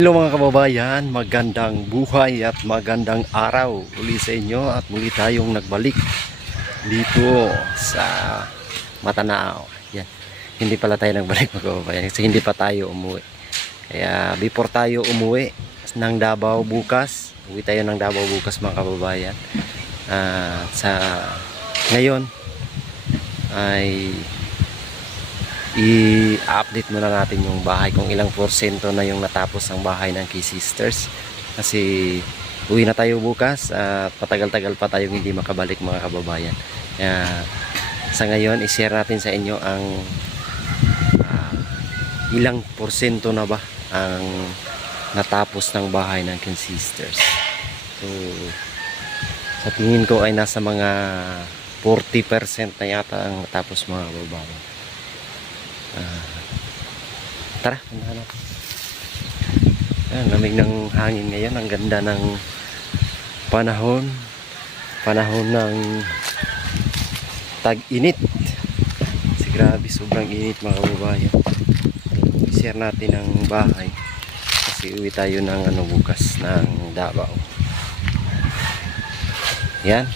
Hello mga kababayan, magandang buhay at magandang araw uli sa inyo at muli tayong nagbalik dito sa Matanao. Yan. Hindi pala tayo nagbalik mga kababayan kasi hindi pa tayo umuwi. Kaya before tayo umuwi ng Davao bukas, uwi tayo ng Davao bukas mga kababayan. Sa ngayon ay i-update muna natin yung bahay kung ilang porsyento na yung natapos ng bahay ng Key Sisters kasi uwi na tayo bukas at patagal-tagal pa tayong hindi makabalik mga kababayan. Sa ngayon i-share natin sa inyo ang ilang porsyento na ba ang natapos ng bahay ng Key Sisters. So sa tingin ko ay nasa mga 40% na yata ang natapos mga kababayan. Tara, punta natin. Lamig ng hangin ngayon. Ang ganda ng panahon ng tag-init kasi grabe, sobrang init mga kababayan. I-share natin ang bahay kasi uwi tayo ng bukas ng Davao. Yan.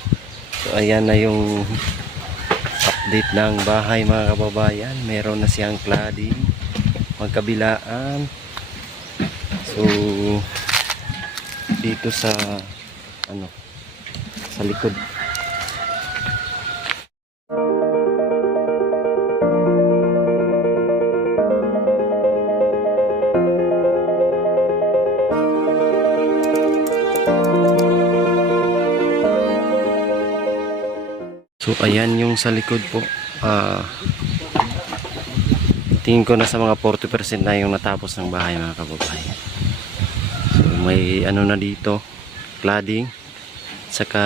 So ayan na yung update ng bahay mga kababayan. Meron na siyang cladding magkabilaan. So dito sa sa likod ayan yung sa likod po. Tingin ko na sa mga 40% na yung natapos ng bahay mga kababayan. So may na dito, cladding. Saka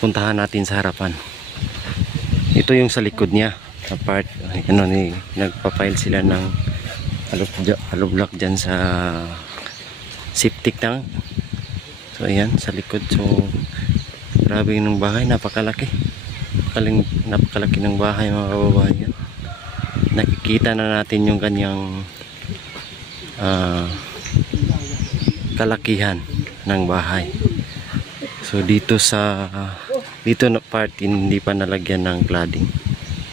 puntahan natin sa harapan. Ito yung sa likod niya, sa part nagpa-file sila ng hollow block dyan sa septic tank. So ayan sa likod. So grabe yung bahay, napakalaki ng bahay mga kababayan. Nakikita na natin yung kanyang kalakihan ng bahay. So dito na part hindi pa nalagyan ng cladding.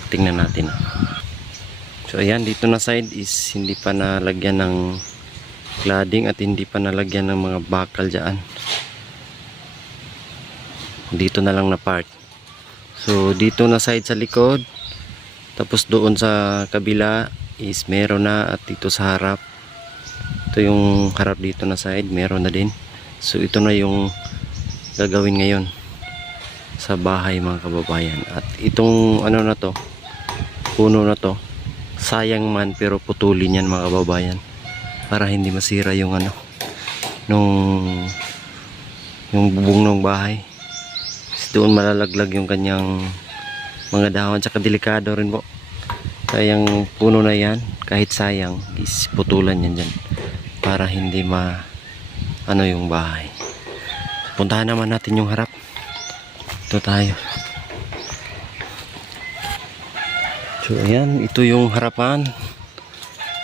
Tingnan natin. So ayan, dito na side is hindi pa nalagyan ng cladding at hindi pa nalagyan ng mga bakal dyan. Dito na lang na part. So dito na side sa likod, tapos doon sa kabila is meron na, at dito sa harap, ito yung harap dito na side, meron na din. So ito na yung gagawin ngayon sa bahay mga kababayan. At itong na to, puno na to, sayang man pero putulin yan mga kababayan para hindi masira yung yung bubong ng bahay. Doon malalaglag yung kanyang mga dahon, tsaka delikado rin po. Kaya yung puno na yan, kahit sayang, is putulan yan dyan para hindi yung bahay. Puntahan naman natin yung harap. Ito tayo. So ayan, ito yung harapan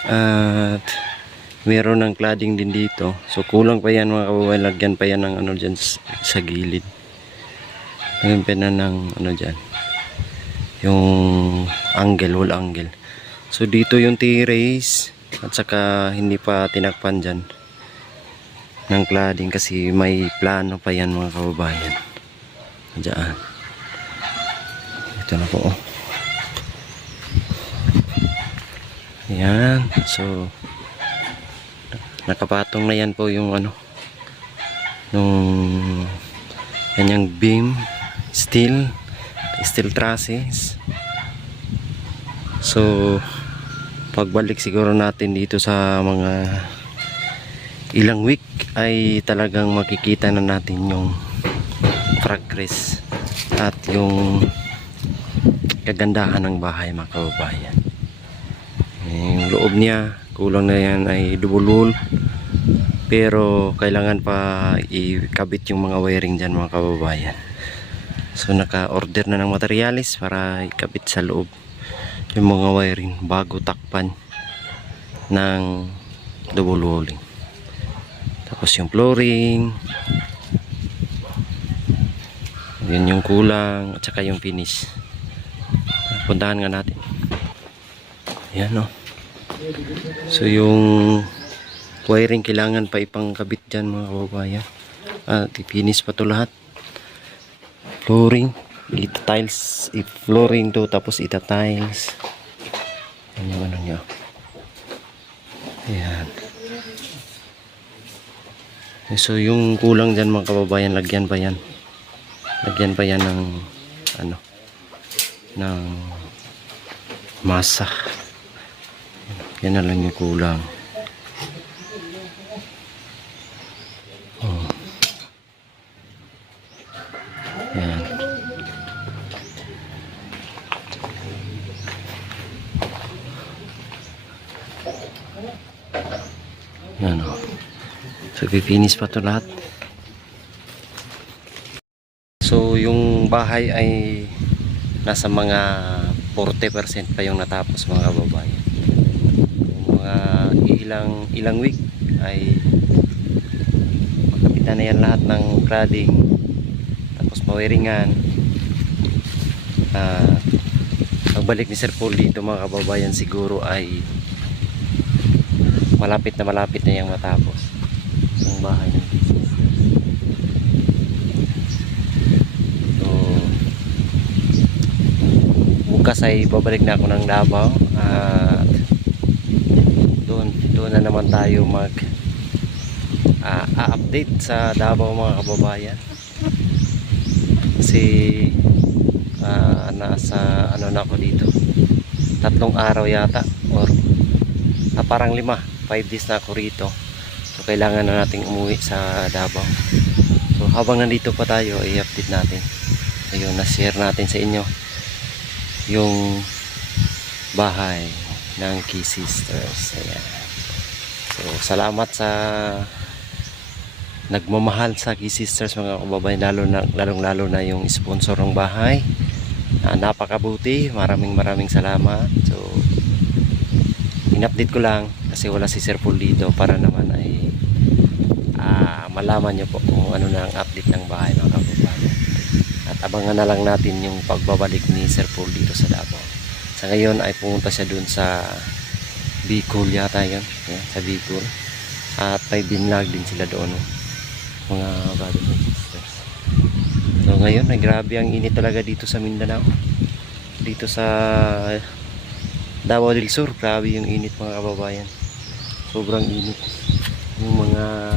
at meron ng cladding din dito. So kulang pa yan mga kababayan, lagyan pa yan ng dyan sa gilid. Ngayon pa na ng dyan yung angle, wall angle. So dito yung T-race at saka hindi pa tinakpan dyan ng cladding kasi may plano pa yan mga kababayan dyan. Ito na po. Ayan. So nakapatong na yan po yung nung kanyang beam, steel trusses. So pagbalik siguro natin dito sa mga ilang week ay talagang makikita na natin yung progress at yung kagandahan ng bahay mga kababayan. Yung loob niya, kulang na yan ay double wall, pero kailangan pa ikabit yung mga wiring dyan mga kababayan. So naka-order na ng materialis para ikabit sa loob yung mga wiring bago takpan ng double walling. Tapos yung flooring. Yun yung kulang at saka yung finish. Puntahan nga natin. Ayan o. So yung wiring kailangan pa ipangkabit dyan mga kababayan. At i-finish pa to lahat. Flooring. Ita-tiles. I-flooring to tapos ita-tiles. Yan yung ano nyo. Ayan. So yung kulang dyan mga kababayan, lagyan pa yan. Lagyan pa yan ng ano, ng masa. Yan na lang yung kulang. Oh. Yan. Yan o. So finish pa to lahat. So yung bahay ay nasa mga 40% pa yung natapos mga kababayan. Mga ilang week ay makapitan na yan lahat ng cladding, tapos mawiringan. Pagbalik ni Sir Paul dito mga kababayan, siguro ay malapit na yung matapos ang bahay ng business. So bukas ay babalik na ako ng Davao at doon na naman tayo mag update sa Davao mga kababayan, kasi nasa ano na ako dito, 3 araw yata or parang 5 days na ako rito. So kailangan na nating umuwi sa Davao. So habang nandito pa tayo, i-update natin. Ayun, na-share natin sa inyo yung bahay ng Key Sisters. Ayan. So salamat sa nagmamahal sa Key Sisters mga kababayan, lalong-lalo na yung sponsor ng bahay. Napakabuti, maraming salamat. So in-update ko lang kasi wala si Sir Paul dito, para naman ay malaman nyo po kung ano na ang update ng bahay mga kababayan. At abangan na lang natin yung pagbabalik ni Sir Paul dito sa Davao. Sa ngayon ay pumunta siya dun sa Bicol yata yun. Yan, sa Bicol. At may binlag din sila doon, mga brothers and sisters. So ngayon ay grabe ang init talaga dito sa Mindanao. Dito sa Davao del Sur, grabe yung init mga kababayan. Sobrang init. Yung mga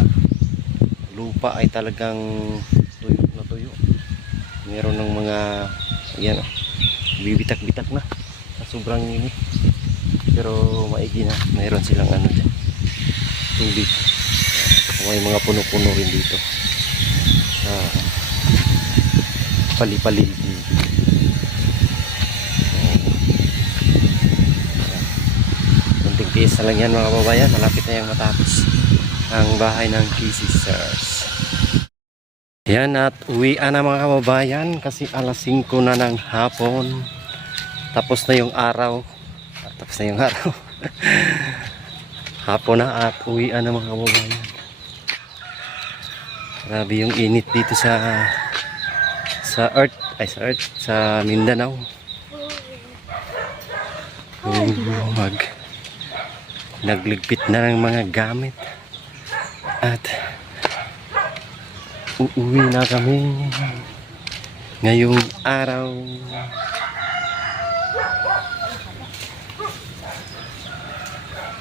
lupa ay talagang tuyo na tuyo. Meron ng mga yan, bibitak-bitak na sa sobrang init. Pero maigi na, mayroon silang ano dyan, tubig. May mga puno-puno rin dito sa pali-paligid. Kunting tiis na lang yan mga kababayan, malapit na yung matapos ang bahay ng Key Sisters. Yan, at uwian na mga kababayan kasi alas 5 na ng hapon. Tapos na yung araw. Hapon na at uwian na mga kababayan. Grabe yung init dito sa Mindanao. Nagligpit na ng mga gamit at uuwi na kami ngayong araw.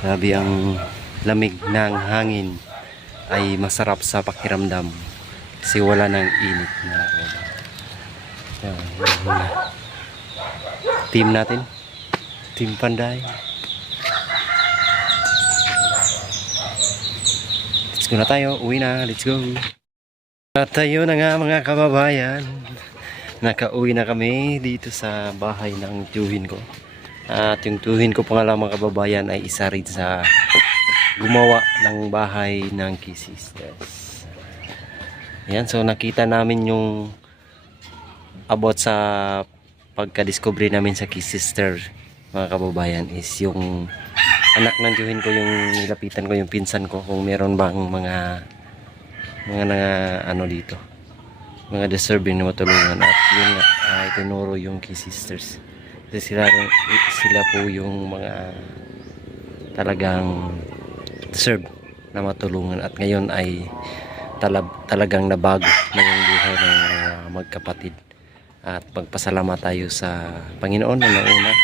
Grabe ang lamig ng hangin, ay masarap sa pakiramdam kasi wala nang init na. Team natin, Team Panday. Let's go na tayo, uwi na, let's go. At tayo na nga mga kababayan, nakauwi na kami dito sa bahay ng tiyuhin ko. At yung tiyuhin ko pa nga lang mga kababayan ay isa rin sa gumawa ng bahay ng Key Sisters. Ayan, so nakita namin yung about sa pagka-discovery namin sa Key Sister mga kababayan is yung anak ng tiyuhin ko, yung nilapitan ko yung pinsan ko kung meron bang mga mga ano dito, mga deserving na matulungan. At yun nga, itinuro yung Key Sisters kasi sila po yung mga talagang deserve na matulungan, at ngayon ay talagang nabago na yung buhay ng mga magkapatid. At magpasalamat tayo sa Panginoon na nauna,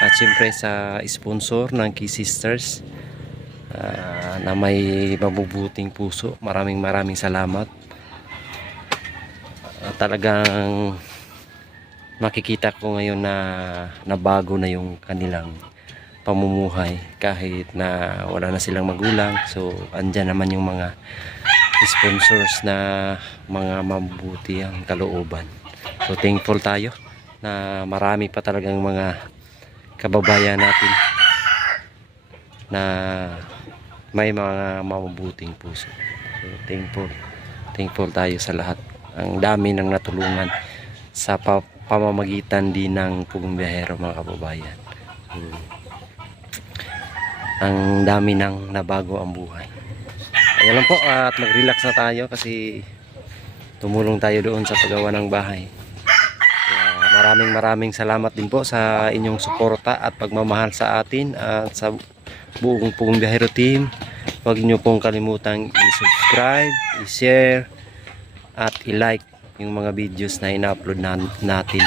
at siyempre sa sponsor ng Key Sisters na may mabubuting puso. Maraming salamat. Talagang makikita ko ngayon na nabago na yung kanilang pamumuhay kahit na wala na silang magulang. So andyan naman yung mga sponsors na mga mabuti ang kalooban. So thankful tayo na marami pa talagang mga kababayan natin na may mga mabubuting puso. So thankful tayo sa lahat. Ang dami ng natulungan sa pamamagitan din ng Pugong Biyahero, mga kababayan. Ang dami nang nabago ang buhay. Ayan lang po, at mag-relax na tayo kasi tumulong tayo doon sa paggawa ng bahay. Kaya maraming salamat din po sa inyong suporta at pagmamahal sa atin at sa buong Pugong Biyahero team. Huwag niyo pong kalimutang i-subscribe, i-share at i-like yung mga videos na ina-upload natin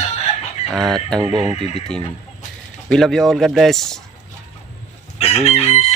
at ng buong PB team. We love you all. God bless. Peace.